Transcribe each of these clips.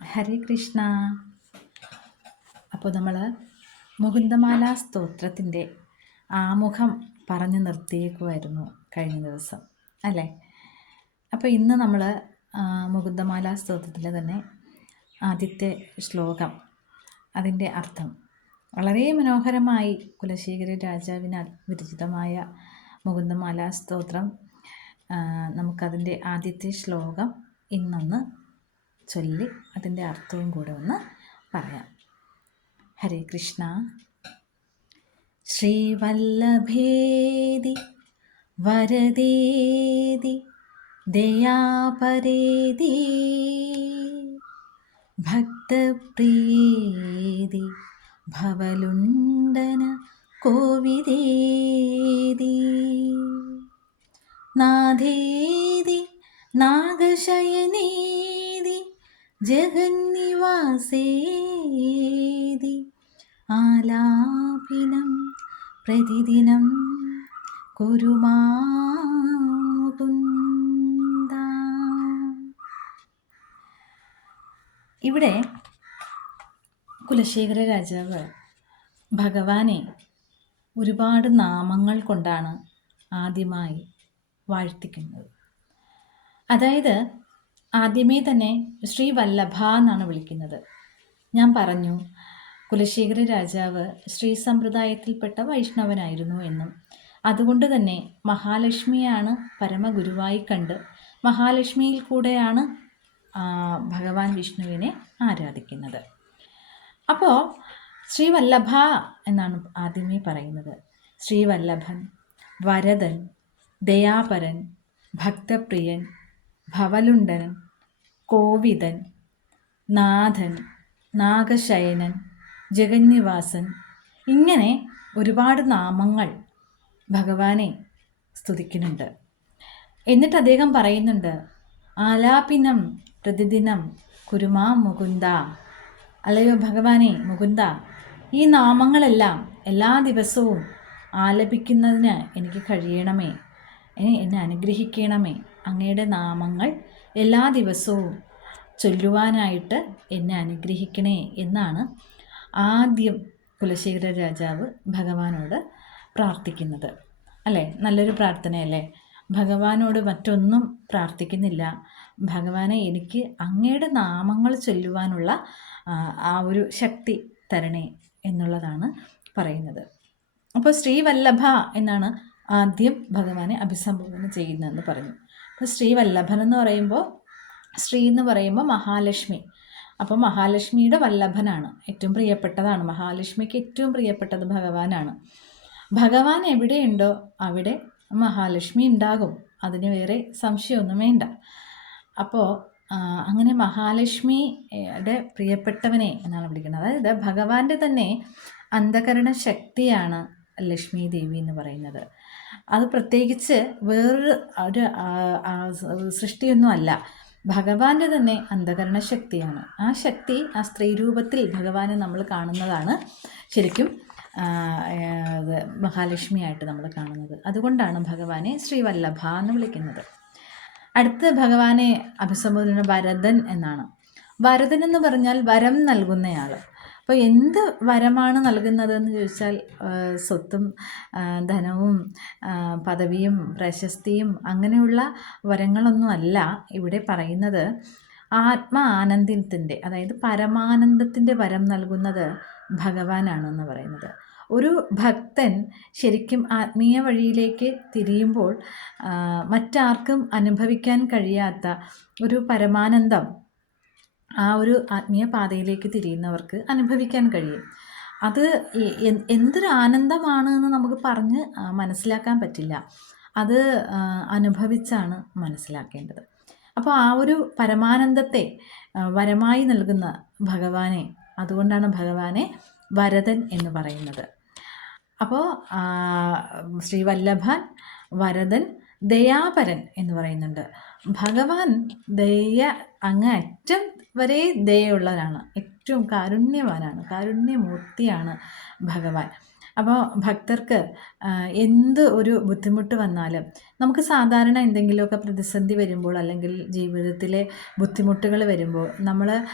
ഹരേ കൃഷ്ണ. അപ്പോൾ നമ്മൾ മുകുന്ദമാല സ്തോത്രത്തിന്റെ ആമുഖം പറഞ്ഞു നിർത്തിയേക്കുമായിരുന്നു കഴിഞ്ഞ ദിവസം അല്ലേ? അപ്പോൾ ഇന്ന് നമ്മൾ മുകുന്ദമാല സ്തോത്രത്തിലെ തന്നെ ആദ്യത്തെ ശ്ലോകം അതിന്റെ അർത്ഥം. വളരെ മനോഹരമായി കുലശേഖര രാജാവിനാൽ വിരചിതമായ മുകുന്ദമാല സ്തോത്രം നമുക്കതിന്റെ ആദ്യത്തെ ശ്ലോകം ഇന്നൊന്ന് ചൊല്ലി അതിന്റെ അർത്ഥവും കൂടെ ഒന്ന് പറയാം. ഹരേ കൃഷ്ണ. ശ്രീവല്ലഭേദി വരദേതി ദയാപരേതി ഭക്തപ്രിയേതി ഭവലുണ്ടന കോവിദേതി നാഥേതി നാഗശയനേതി ജഗന്നിവാസേതി ആലാപിനം പ്രതിദിനം കുരുമാകുന്ദ ഇവിടെ കുലശേഖര രാജാവ് ഭഗവാനെ ഒരുപാട് നാമങ്ങൾ കൊണ്ടാണ് ആദ്യമായി വാഴ്ത്തിക്കുന്നത്. അതായത് ആദ്യമേ തന്നെ ശ്രീ വല്ലഭ എന്നാണ് വിളിക്കുന്നത്. ഞാൻ പറഞ്ഞു കുലശേഖര രാജാവ് ശ്രീ സമ്പ്രദായത്തിൽപ്പെട്ട വൈഷ്ണവനായിരുന്നു എന്നും അതുകൊണ്ട് തന്നെ മഹാലക്ഷ്മിയാണ് പരമഗുരുവായി കണ്ട് മഹാലക്ഷ്മിയിൽ കൂടെയാണ് ഭഗവാൻ വിഷ്ണുവിനെ ആരാധിക്കുന്നത്. അപ്പോൾ ശ്രീ വല്ലഭ എന്നാണ് ആദ്യമേ പറയുന്നത്. ശ്രീ വല്ലഭൻ വരദൻ ദയാപരൻ ഭക്തപ്രിയൻ ഭവലുണ്ടനൻ കോവിദൻ നാഥൻ നാഗശയനൻ ജഗന്നിവാസൻ ഇങ്ങനെ ഒരുപാട് നാമങ്ങൾ ഭഗവാനെ സ്തുതിക്കുന്നുണ്ട്. എന്നിട്ട് അദ്ദേഹം പറയുന്നുണ്ട് ആലാപിനം പ്രതിദിനം കുരുമാ മുകുന്ദ. അല്ലയോ ഭഗവാനെ മുകുന്ദ ഈ നാമങ്ങളെല്ലാം എല്ലാ ദിവസവും ആലപിക്കുന്നതിന് എനിക്ക് കഴിയണമേ എന്നെ അനുഗ്രഹിക്കണമേ അങ്ങയുടെ നാമങ്ങൾ എല്ലാ ദിവസവും ചൊല്ലുവാനായിട്ട് എന്നെ അനുഗ്രഹിക്കണേ എന്നാണ് ആദ്യം കുലശേഖര രാജാവ് ഭഗവാനോട് പ്രാർത്ഥിക്കുന്നത്. അല്ലേ? നല്ലൊരു പ്രാർത്ഥനയല്ലേ? ഭഗവാനോട് മറ്റൊന്നും പ്രാർത്ഥിക്കുന്നില്ല. ഭഗവാനെ എനിക്ക് അങ്ങയുടെ നാമങ്ങൾ ചൊല്ലുവാനുള്ള ആ, ഒരു ശക്തി തരണേ എന്നുള്ളതാണ് പറയുന്നത്. അപ്പോൾ ശ്രീവല്ലഭ എന്നാണ് ആദ്യം ഭഗവാനെ അഭിസംബോധന ചെയ്യുന്നതെന്ന് പറഞ്ഞു. അപ്പോൾ ശ്രീവല്ലഭൻ എന്ന് പറയുമ്പോൾ ശ്രീ എന്ന് പറയുമ്പോൾ മഹാലക്ഷ്മി. അപ്പോൾ മഹാലക്ഷ്മിയുടെ വല്ലഭനാണ്. ഏറ്റവും പ്രിയപ്പെട്ടതാണ്. മഹാലക്ഷ്മിക്ക് ഏറ്റവും പ്രിയപ്പെട്ടത് ഭഗവാനാണ്. ഭഗവാൻ എവിടെയുണ്ടോ അവിടെ മഹാലക്ഷ്മി ഉണ്ടാകും. അതിന് വേറെ സംശയമൊന്നും വേണ്ട. അപ്പോൾ അങ്ങനെ മഹാലക്ഷ്മിയുടെ പ്രിയപ്പെട്ടവനെ എന്നാണ് വിളിക്കുന്നത്. അതായത് ഭഗവാന്റെ തന്നെ അന്ധകരണ ശക്തിയാണ് ലക്ഷ്മി ദേവി എന്ന് പറയുന്നത്. അത് പ്രത്യേകിച്ച് വേറൊരു ഒരു സൃഷ്ടിയൊന്നും അല്ല. ഭഗവാന്റെ തന്നെ അന്ധകരണ ശക്തിയാണ്. ആ ശക്തി ആ സ്ത്രീ രൂപത്തിൽ ഭഗവാനെ നമ്മൾ കാണുന്നതാണ് ശരിക്കും മഹാലക്ഷ്മിയായിട്ട് നമ്മൾ കാണുന്നത്. അതുകൊണ്ടാണ് ഭഗവാനെ ശ്രീവല്ലഭ എന്ന് വിളിക്കുന്നത്. അടുത്ത ഭഗവാനെ അഭിസംബോധന ഭരതൻ എന്നാണ്. ഭരതൻ എന്ന് പറഞ്ഞാൽ വരം നൽകുന്നയാൾ അപ്പോൾ എന്ത് വരമാണ് നൽകുന്നത് എന്ന് ചോദിച്ചാൽ സ്വത്തും ധനവും പദവിയും പ്രശസ്തിയും അങ്ങനെയുള്ള വരങ്ങളൊന്നും അല്ല ഇവിടെ പറയുന്നത്. ആത്മ ആനന്ദത്തിന്റെ അതായത് പരമാനന്ദത്തിന്റെ വരം നൽകുന്നത് ഭഗവാനാണെന്ന് പറയുന്നത്. ഒരു ഭക്തൻ ശരിക്കും ആത്മീയ വഴിയിലേക്ക് തിരിയുമ്പോൾ മറ്റാർക്കും അനുഭവിക്കാൻ കഴിയാത്ത ഒരു പരമാനന്ദം ആ ഒരു ആത്മീയ പാതയിലേക്ക് തിരിയുന്നവർക്ക് അനുഭവിക്കാൻ കഴിയും. അത് എന്തൊരു ആനന്ദമാണ് എന്ന് നമുക്ക് പറഞ്ഞ് മനസ്സിലാക്കാൻ പറ്റില്ല. അത് അനുഭവിച്ചാണ് മനസ്സിലാക്കേണ്ടത്. അപ്പോൾ ആ ഒരു പരമാനന്ദത്തെ വരമായി നൽകുന്ന ഭഗവാനെ അതുകൊണ്ടാണ് ഭഗവാനെ വരദൻ എന്ന് പറയുന്നത്. അപ്പോൾ ശ്രീ വല്ലഭൻ വരദൻ ദയാപരൻ എന്ന് പറയുന്നുണ്ട്. ഭഗവാൻ ദയ അങ്ങ് അറ്റം വരെ ദയുള്ളവരാണ് ഏറ്റവും കാരുണ്യവാനാണ്. കാരുണ്യമൂർത്തിയാണ് ഭഗവാൻ. അപ്പോൾ ഭക്തർക്ക് എന്ത് ഒരു ബുദ്ധിമുട്ട് വന്നാലും നമുക്ക് സാധാരണ എന്തെങ്കിലുമൊക്കെ പ്രതിസന്ധി വരുമ്പോൾ അല്ലെങ്കിൽ ജീവിതത്തിലെ ബുദ്ധിമുട്ടുകൾ വരുമ്പോൾ നമ്മൾ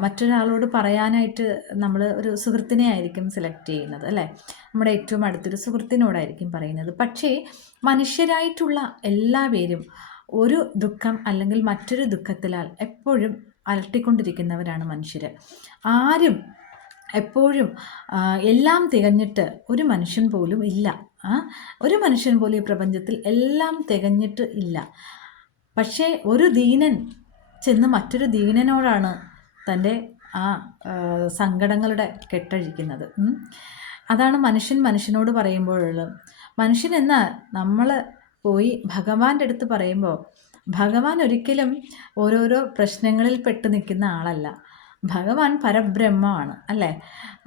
മറ്റൊരാളോട് പറയാനായിട്ട് നമ്മൾ ഒരു സുഹൃത്തിനെ ആയിരിക്കും സെലക്ട് ചെയ്യുന്നത് അല്ലേ? നമ്മുടെ ഏറ്റവും അടുത്തൊരു സുഹൃത്തിനോടായിരിക്കും പറയുന്നത്. പക്ഷേ മനുഷ്യരായിട്ടുള്ള എല്ലാ പേരും ഒരു ദുഃഖം അല്ലെങ്കിൽ മറ്റൊരു ദുഃഖത്തിലാൽ എപ്പോഴും അലട്ടിക്കൊണ്ടിരിക്കുന്നവരാണ് മനുഷ്യർ ആരും എപ്പോഴും എല്ലാം തികഞ്ഞിട്ട് ഒരു മനുഷ്യൻ പോലും ഇല്ല. ഒരു മനുഷ്യൻ പോലും ഈ പ്രപഞ്ചത്തിൽ എല്ലാം തികഞ്ഞിട്ട് ഇല്ല. പക്ഷേ ഒരു ദീനൻ ചെന്ന് മറ്റൊരു ദീനനോടാണ് തന്റെ ആ സങ്കടങ്ങളുടെ കെട്ടഴിക്കുന്നത്. അതാണ് മനുഷ്യൻ മനുഷ്യനോട് പറയുമ്പോഴുള്ളത്. മനുഷ്യൻ എന്നാൽ നമ്മൾ പോയി ഭഗവാന്റെ അടുത്ത് പറയുമ്പോൾ ഭഗവാൻ ഒരിക്കലും ഓരോരോ പ്രശ്നങ്ങളിൽ പെട്ട് നിൽക്കുന്ന ആളല്ല. ഭഗവാൻ പരബ്രഹ്മമാണ് അല്ലേ?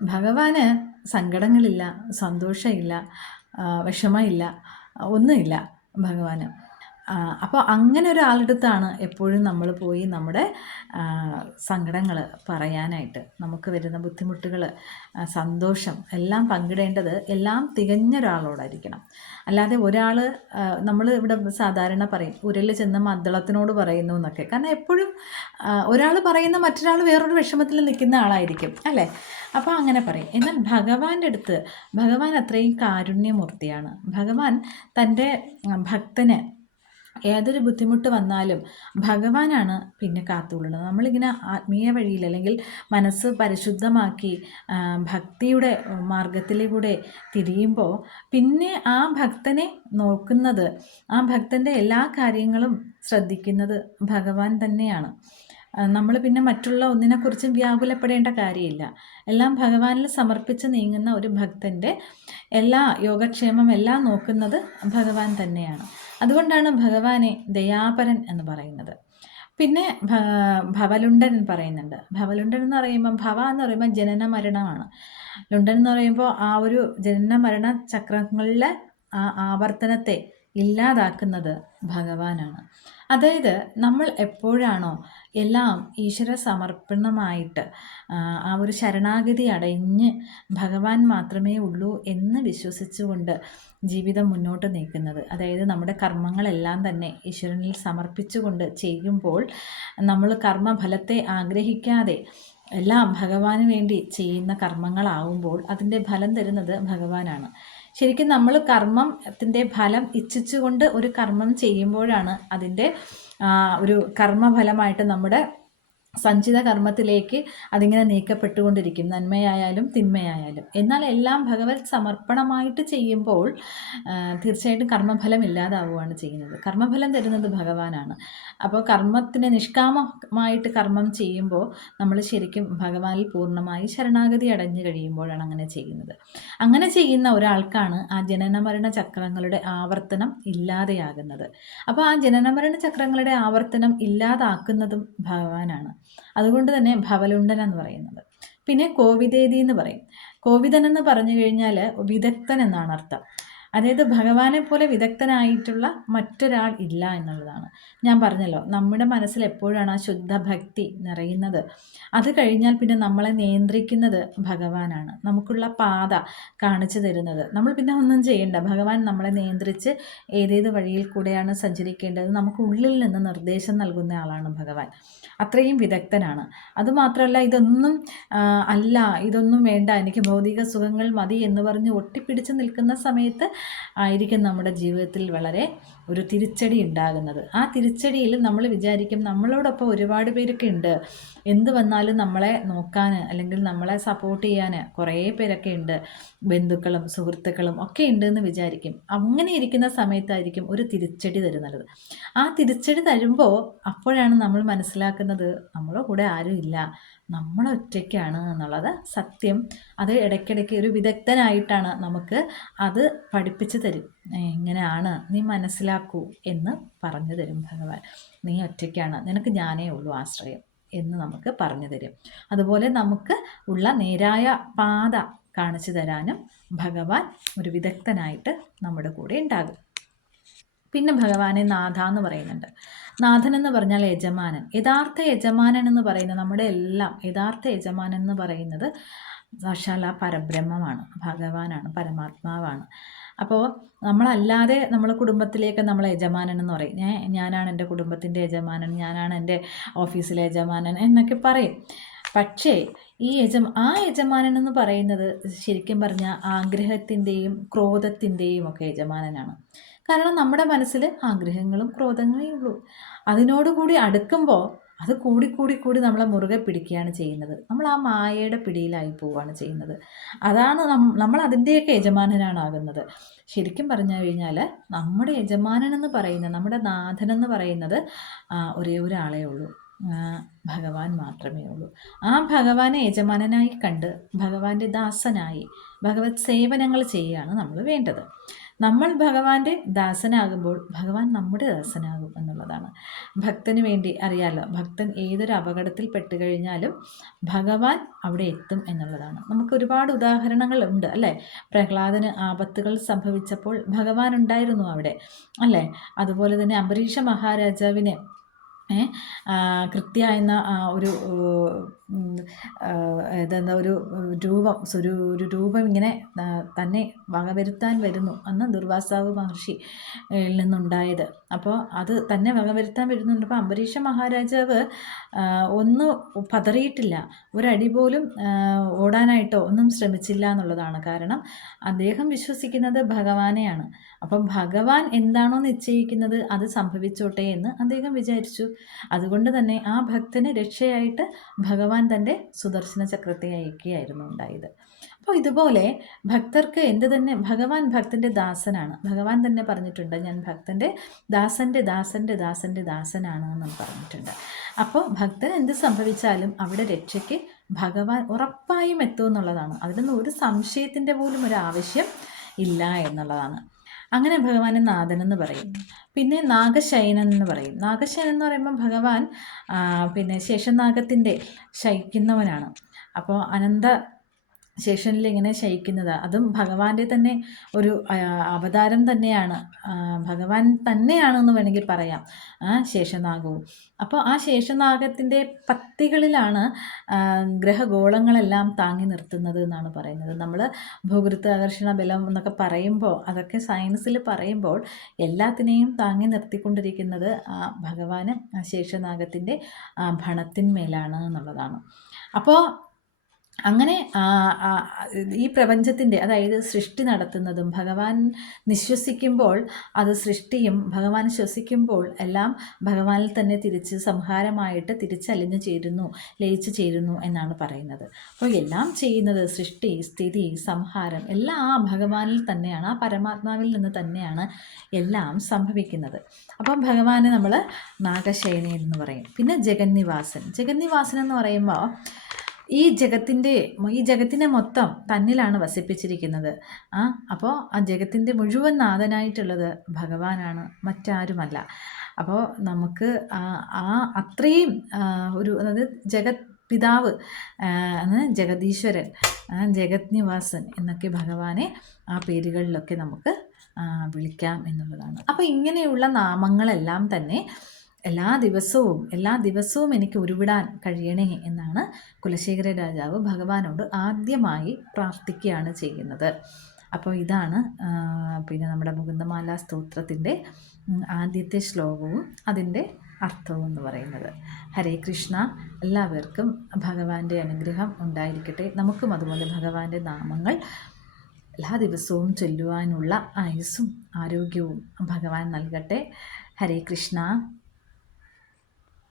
ഭഗവാന് സങ്കടങ്ങളില്ല സന്തോഷമില്ല വിഷമമില്ല ഒന്നുമില്ല ഭഗവാന്. അപ്പോൾ അങ്ങനെ ഒരാളടുത്താണ് എപ്പോഴും നമ്മൾ പോയി നമ്മുടെ സങ്കടങ്ങൾ പറയാനായിട്ട് നമുക്ക് വരുന്ന ബുദ്ധിമുട്ടുകൾ സന്തോഷം എല്ലാം പങ്കിടേണ്ടത് എല്ലാം തികഞ്ഞ ഒരാളോടായിരിക്കണം അല്ലാതെ ഒരാൾ നമ്മൾ ഇവിടെ സാധാരണ പറയും ഉരൽ ചെന്ന് മദ്ദളത്തിനോട് പറയുന്നു എന്നൊക്കെ. കാരണം എപ്പോഴും ഒരാൾ പറയുന്ന മറ്റൊരാൾ വേറൊരു വിഷമത്തിൽ നിൽക്കുന്ന ആളായിരിക്കും അല്ലേ? അപ്പോൾ അങ്ങനെ പറയും. എന്നാൽ ഭഗവാന്റെ അടുത്ത് ഭഗവാൻ അത്രയും കാരുണ്യമൂർത്തിയാണ്. ഭഗവാൻ തന്റെ ഭക്തന് ഏതൊരു ബുദ്ധിമുട്ട് വന്നാലും ഭഗവാനാണ് പിന്നെ കാത്തുകൊള്ളുന്നത്. നമ്മളിങ്ങനെ ആത്മീയ വഴിയിൽ അല്ലെങ്കിൽ മനസ്സ് പരിശുദ്ധമാക്കി ഭക്തിയുടെ മാർഗത്തിലൂടെ തിരിയുമ്പോൾ പിന്നെ ആ ഭക്തനെ നോക്കുന്നത് ആ ഭക്തന്റെ എല്ലാ കാര്യങ്ങളും ശ്രദ്ധിക്കുന്നത് ഭഗവാൻ തന്നെയാണ്. നമ്മൾ പിന്നെ മറ്റുള്ള ഒന്നിനെക്കുറിച്ചും വ്യാകുലപ്പെടേണ്ട കാര്യമില്ല. എല്ലാം ഭഗവാനിൽ സമർപ്പിച്ച് നീങ്ങുന്ന ഒരു ഭക്തന്റെ എല്ലാ യോഗക്ഷേമം എല്ലാം നോക്കുന്നത് ഭഗവാൻ തന്നെയാണ്. അതുകൊണ്ടാണ് ഭഗവാനെ ദയാപരൻ എന്ന് പറയുന്നത്. പിന്നെ ഭവലുണ്ടൻ പറയുന്നുണ്ട്. ഭവലുണ്ടൻ എന്ന് പറയുമ്പോൾ ഭവ എന്ന് പറയുമ്പോൾ ജനന മരണമാണ് ലുണ്ടൻ എന്ന് പറയുമ്പോൾ ആ ഒരു ജനന മരണ ചക്രങ്ങളിലെ ആ ആവർത്തനത്തെ ഇല്ലാതാക്കുന്നത് ഭഗവാനാണ്. അതായത് നമ്മൾ എപ്പോഴാണോ എല്ലാം ഈശ്വര സമർപ്പണമായിട്ട് ആ ഒരു ശരണാഗതി അടഞ്ഞ് ഭഗവാൻ മാത്രമേ ഉള്ളൂ എന്ന് വിശ്വസിച്ചുകൊണ്ട് ജീവിതം മുന്നോട്ട് നീക്കുന്നത്. അതായത് നമ്മുടെ കർമ്മങ്ങളെല്ലാം തന്നെ ഈശ്വരനിൽ സമർപ്പിച്ചുകൊണ്ട് ചെയ്യുമ്പോൾ നമ്മൾ കർമ്മഫലത്തെ ആഗ്രഹിക്കാതെ എല്ലാം ഭഗവാന് വേണ്ടി ചെയ്യുന്ന കർമ്മങ്ങളാവുമ്പോൾ അതിന്റെ ഫലം തരുന്നത് ഭഗവാനാണ്. ശരിക്കും നമ്മൾ കർമ്മത്തിന്റെ ഫലം ഇച്ഛിച്ചുകൊണ്ട് ഒരു കർമ്മം ചെയ്യുമ്പോഴാണ് അതിന്റെ ഒരു കർമ്മഫലമായിട്ട് നമ്മുടെ സഞ്ചിത കർമ്മത്തിലേക്ക് അതിങ്ങനെ നീക്കപ്പെട്ടുകൊണ്ടിരിക്കും. നന്മയായാലും തിന്മയായാലും. എന്നാൽ എല്ലാം ഭഗവത് സമർപ്പണമായിട്ട് ചെയ്യുമ്പോൾ തീർച്ചയായിട്ടും കർമ്മഫലം ഇല്ലാതാവുകയാണ് ചെയ്യുന്നത്. കർമ്മഫലം തരുന്നത് ഭഗവാനാണ്. അപ്പോൾ കർമ്മത്തിന് നിഷ്കാമമായിട്ട് കർമ്മം ചെയ്യുമ്പോൾ നമ്മൾ ശരിക്കും ഭഗവാനിൽ പൂർണമായി ശരണാഗതി അടഞ്ഞു കഴിയുമ്പോഴാണ് അങ്ങനെ ചെയ്യുന്നത്. അങ്ങനെ ചെയ്യുന്ന ഒരാൾക്കാണ് ആ ജനനമരണ ചക്രങ്ങളുടെ ആവർത്തനം ഇല്ലാതെയാകുന്നത്. അപ്പോൾ ആ ജനനമരണ ചക്രങ്ങളുടെ ആവർത്തനം ഇല്ലാതാക്കുന്നതും ഭഗവാനാണ്. അതുകൊണ്ട് തന്നെ ഭവലുണ്ടൻ എന്ന് പറയുന്നത്. പിന്നെ കോവിദേതി എന്ന് പറയും. കോവിദൻ എന്ന് പറഞ്ഞു കഴിഞ്ഞാൽ വിദഗ്ധൻ എന്നാണ് അർത്ഥം. അതായത് ഭഗവാനെ പോലെ വിദഗ്ധനായിട്ടുള്ള മറ്റൊരാൾ ഇല്ല എന്നുള്ളതാണ്. ഞാൻ പറഞ്ഞല്ലോ നമ്മുടെ മനസ്സിൽ എപ്പോഴാണ് ആ ശുദ്ധ ഭക്തി നിറയുന്നത്? അത് കഴിഞ്ഞാൽ പിന്നെ നമ്മളെ നിയന്ത്രിക്കുന്നത് ഭഗവാനാണ്. നമുക്കുള്ള പാത കാണിച്ചു തരുന്നത്. നമ്മൾ പിന്നെ ഒന്നും ചെയ്യേണ്ട. ഭഗവാൻ നമ്മളെ നിയന്ത്രിച്ച് ഏതേത് വഴിയിൽ കൂടെയാണ് സഞ്ചരിക്കേണ്ടത്? നമുക്ക് ഉള്ളിൽ നിന്ന് നിർദ്ദേശം നൽകുന്ന ആളാണ് ഭഗവാൻ. അത്രയും വിദഗ്ധനാണ്. അതുമാത്രമല്ല ഇതൊന്നും അല്ല ഇതൊന്നും വേണ്ട. എനിക്ക് ഭൗതിക സുഖങ്ങൾ മതി എന്ന് പറഞ്ഞ് ഒട്ടിപ്പിടിച്ച് നിൽക്കുന്ന സമയത്ത് ആയിരിക്കും നമ്മുടെ ജീവിതത്തിൽ വളരെ ഒരു തിരിച്ചടി ഉണ്ടാകുന്നത്. ആ തിരിച്ചടിയിൽ നമ്മൾ വിചാരിക്കും നമ്മളോടൊപ്പം ഒരുപാട് പേരൊക്കെ ഉണ്ട്. എന്ത് വന്നാലും നമ്മളെ നോക്കാൻ അല്ലെങ്കിൽ നമ്മളെ സപ്പോർട്ട് ചെയ്യാൻ കുറേ പേരൊക്കെ ഉണ്ട്. ബന്ധുക്കളും സുഹൃത്തുക്കളും ഒക്കെ ഉണ്ട് എന്ന് വിചാരിക്കും. അങ്ങനെ ഇരിക്കുന്ന സമയത്തായിരിക്കും ഒരു തിരിച്ചടി തരുന്നത്. ആ തിരിച്ചടി തരുമ്പോൾ അപ്പോഴാണ് നമ്മൾ മനസ്സിലാക്കുന്നത് നമ്മളെ കൂടെ ആരും ഇല്ല. നമ്മൾ ഒറ്റയ്ക്കാണ് എന്നുള്ളത് സത്യം. അത് ഇടയ്ക്കിടയ്ക്ക് ഒരു വിദഗ്ധനായിട്ടാണ് നമുക്ക് അത് പഠിപ്പിച്ചു തരും. ഇങ്ങനെയാണ് നീ മനസ്സിലാക്കൂ എന്ന് പറഞ്ഞു തരും ഭഗവാൻ. നീ ഒറ്റയ്ക്കാണ്. നിനക്ക് ഞാനേ ഉള്ളൂ ആശ്രയം എന്ന് നമുക്ക് പറഞ്ഞു തരും. അതുപോലെ നമുക്ക് ഉള്ള നേരായ പാത കാണിച്ചു തരാനും ഭഗവാൻ ഒരു വിദഗ്ധനായിട്ട് നമ്മുടെ കൂടെ ഉണ്ടാകും. പിന്നെ ഭഗവാനെ നാഥ എന്ന് പറയുന്നുണ്ട്. നാഥൻ എന്ന് പറഞ്ഞാൽ യജമാനൻ. യഥാർത്ഥ യജമാനൻ എന്ന് പറയുന്നത് നമ്മുടെ എല്ലാം യഥാർത്ഥ യജമാനൻ എന്ന് പറയുന്നത് സാക്ഷാൽ ആ പരബ്രഹ്മമാണ്. ഭഗവാനാണ് പരമാത്മാവാണ്. അപ്പോൾ നമ്മളല്ലാതെ നമ്മളെ കുടുംബത്തിലേക്ക് നമ്മൾ യജമാനൻ എന്ന് പറയും. ഞാൻ ഞാനാണ് എന്റെ കുടുംബത്തിന്റെ യജമാനൻ ഞാനാണ് എന്റെ ഓഫീസിലെ യജമാനൻ എന്നൊക്കെ പറയും. പക്ഷേ ഈ യജമ ആ യജമാനൻ എന്ന് പറയുന്നത് ശരിക്കും പറഞ്ഞാൽ ആഗ്രഹത്തിന്റെയും ക്രോധത്തിന്റെയും ഒക്കെ യജമാനനാണ്. കാരണം നമ്മുടെ മനസ്സിൽ ആഗ്രഹങ്ങളും ക്രോധങ്ങളേ ഉള്ളൂ. അതിനോടുകൂടി അടുക്കുമ്പോൾ അത് കൂടി കൂടി കൂടി നമ്മളെ മുറുകെ പിടിക്കുകയാണ് ചെയ്യുന്നത്. നമ്മൾ ആ മായയുടെ പിടിയിലായി പോവുകയാണ് ചെയ്യുന്നത്. അതാണ് നമ്മൾ അതിന്റെയൊക്കെ യജമാനനാണാകുന്നത്. ശരിക്കും പറഞ്ഞു കഴിഞ്ഞാൽ നമ്മുടെ യജമാനൻ എന്ന് പറയുന്നത് നമ്മുടെ നാഥൻ എന്ന് പറയുന്നത് ഒരേ ഒരാളേ ഉള്ളൂ. ഭഗവാൻ മാത്രമേ ഉള്ളൂ. ആ ഭഗവാനെ യജമാനനായി കണ്ട് ഭഗവാന്റെ ദാസനായി ഭഗവത് സേവനങ്ങൾ ചെയ്യുകയാണ് നമ്മൾ വേണ്ടത്. നമ്മൾ ഭഗവാന്റെ ദാസനാകുമ്പോൾ ഭഗവാൻ നമ്മുടെ ദാസനാകും എന്നുള്ളതാണ്. ഭക്തന് വേണ്ടി അറിയാലോ ഭക്തൻ ഏതൊരു അപകടത്തിൽ പെട്ടു കഴിഞ്ഞാലും ഭഗവാൻ അവിടെ എത്തും എന്നുള്ളതാണ്. നമുക്ക് ഒരുപാട് ഉദാഹരണങ്ങൾ ഉണ്ട് അല്ലേ? പ്രഹ്ലാദന് ആപത്തുകൾ സംഭവിച്ചപ്പോൾ ഭഗവാൻ ഉണ്ടായിരുന്നു അവിടെ അല്ലേ? അതുപോലെ തന്നെ അംബരീഷ മഹാരാജാവിനെ കൃത്യ എന്ന ഒരു ഇതെന്താ ഒരു രൂപം ഒരു രൂപം ഇങ്ങനെ തന്നെ വകവരുത്താൻ വരുന്നു അന്ന് ദുർവാസാവ് മഹർഷി നിന്നുണ്ടായത്. അപ്പോൾ അത് തന്നെ വകവരുത്താൻ വരുന്നുണ്ട്. അപ്പോൾ അംബരീഷ മഹാരാജാവ് ഒന്ന് പതറിയിട്ടില്ല. ഒരടി പോലും ഓടാനായിട്ടോ ഒന്നും ശ്രമിച്ചില്ല എന്നുള്ളതാണ് കാരണം. അദ്ദേഹം വിശ്വസിക്കുന്നത് ഭഗവാനെയാണ്. അപ്പം ഭഗവാൻ എന്താണോ നിശ്ചയിക്കുന്നത് അത് സംഭവിച്ചോട്ടെ എന്ന് അദ്ദേഹം വിചാരിച്ചു. അതുകൊണ്ട് തന്നെ ആ ഭക്തന് രക്ഷയായിട്ട് ഭഗവാൻ തന്റെ സുദർശന ചക്രത്തെ അയക്കുകയായിരുന്നു ഉണ്ടായത്. അപ്പോൾ ഇതുപോലെ ഭക്തർക്ക് എന്ത് തന്നെ ഭഗവാൻ ഭക്തന്റെ ദാസനാണ്. ഭഗവാൻ തന്നെ പറഞ്ഞിട്ടുണ്ട് ഞാൻ ഭക്തന്റെ ദാസന്റെ ദാസന്റെ ദാസന്റെ ദാസനാണ് എന്ന് പറഞ്ഞിട്ടുണ്ട്. അപ്പോൾ ഭക്തൻ എന്ത് സംഭവിച്ചാലും അവിടെ രക്ഷയ്ക്ക് ഭഗവാൻ ഉറപ്പായും എത്തുമെന്നുള്ളതാണ് അതിലൊന്നും ഒരു സംശയത്തിന്റെ പോലും ഒരു ആവശ്യം ഇല്ല എന്നുള്ളതാണ്. അങ്ങനെ ഭഗവാനെ നാഥൻ എന്ന് പറയും. പിന്നെ നാഗശയനൻ എന്ന് പറയും. നാഗശയനൻ എന്ന് പറയുമ്പോൾ ഭഗവാൻ പിന്നെ ശേഷനാഗത്തിന്റെ ശയിക്കുന്നവനാണ്. അപ്പോൾ അനന്ത ശേഷനിൽ ഇങ്ങനെ ശയിക്കുന്നത്. അതും ഭഗവാന്റെ തന്നെ ഒരു അവതാരം തന്നെയാണ്. ഭഗവാൻ തന്നെയാണെന്ന് വേണമെങ്കിൽ പറയാം. ആ ശേഷനാഗവും. അപ്പോൾ ആ ശേഷനാഗത്തിന്റെ പത്തികളിലാണ് ഗ്രഹഗോളങ്ങളെല്ലാം താങ്ങി നിർത്തുന്നത് എന്നാണ് പറയുന്നത്. നമ്മൾ ഭൂഗുരുത്വാകർഷണ ബലം എന്നൊക്കെ പറയുമ്പോൾ അതൊക്കെ സയൻസിൽ പറയുമ്പോൾ എല്ലാത്തിനെയും താങ്ങി നിർത്തിക്കൊണ്ടിരിക്കുന്നത് ആ ഭഗവാന് ശേഷനാഗത്തിന്റെ ഭണത്തിന്മേലാണ് എന്നുള്ളതാണ്. അപ്പോൾ അങ്ങനെ ഈ പ്രപഞ്ചത്തിന്റെ അതായത് സൃഷ്ടി നടത്തുന്നതും ഭഗവാൻ നിശ്വസിക്കുമ്പോൾ അത് സൃഷ്ടിയും ഭഗവാൻ ശ്വസിക്കുമ്പോൾ എല്ലാം ഭഗവാനിൽ തന്നെ തിരിച്ച് സംഹാരമായിട്ട് തിരിച്ചലിഞ്ഞു ചേരുന്നു ലയിച്ചു ചേരുന്നു എന്നാണ് പറയുന്നത്. അപ്പോൾ എല്ലാം ചെയ്യുന്നത് സൃഷ്ടി സ്ഥിതി സംഹാരം എല്ലാം ആ ഭഗവാനിൽ തന്നെയാണ് ആ പരമാത്മാവിൽ നിന്ന് തന്നെയാണ് എല്ലാം സംഭവിക്കുന്നത്. അപ്പം ഭഗവാനെ നമ്മൾ നാഗശയനി എന്ന് പറയും. പിന്നെ ജഗന്നിവാസൻ. ജഗന്നിവാസൻ എന്ന് പറയുമ്പോൾ ഈ ജഗത്തിന്റെ ഈ ജഗത്തിനെ മൊത്തം തന്നിലാണ് വസിപ്പിച്ചിരിക്കുന്നത്. ആ അപ്പോൾ ആ ജഗത്തിന്റെ മുഴുവൻ നാഥനായിട്ടുള്ളത് ഭഗവാനാണ് മറ്റാരുമല്ല. അപ്പോൾ നമുക്ക് ആ അത്രയും ഒരു അതായത് ജഗത് പിതാവ് ജഗദീശ്വരൻ ജഗത് നിവാസൻ എന്നൊക്കെ ഭഗവാനെ ആ പേരുകളിലൊക്കെ നമുക്ക് വിളിക്കാം എന്നുള്ളതാണ്. അപ്പോൾ ഇങ്ങനെയുള്ള നാമങ്ങളെല്ലാം തന്നെ എല്ലാ ദിവസവും എല്ലാ ദിവസവും എനിക്ക് ഉരുവിടാൻ കഴിയണേ എന്നാണ് കുലശേഖര രാജാവ് ഭഗവാനോട് ആദ്യമായി പ്രാർത്ഥിക്കുകയാണ് ചെയ്യുന്നത്. അപ്പോൾ ഇതാണ് പിന്നെ നമ്മുടെ മുകുന്ദമാല സ്തോത്രത്തിന്റെ ആദ്യത്തെ ശ്ലോകവും അതിന്റെ അർത്ഥവും എന്ന് പറയുന്നത്. ഹരേ കൃഷ്ണ എല്ലാവർക്കും ഭഗവാന്റെ അനുഗ്രഹം ഉണ്ടായിരിക്കട്ടെ. നമുക്കും അതുപോലെ ഭഗവാന്റെ നാമങ്ങൾ എല്ലാ ദിവസവും ചൊല്ലുവാനുള്ള ആയുസ്സും ആരോഗ്യവും ഭഗവാൻ നൽകട്ടെ. ഹരേ കൃഷ്ണ.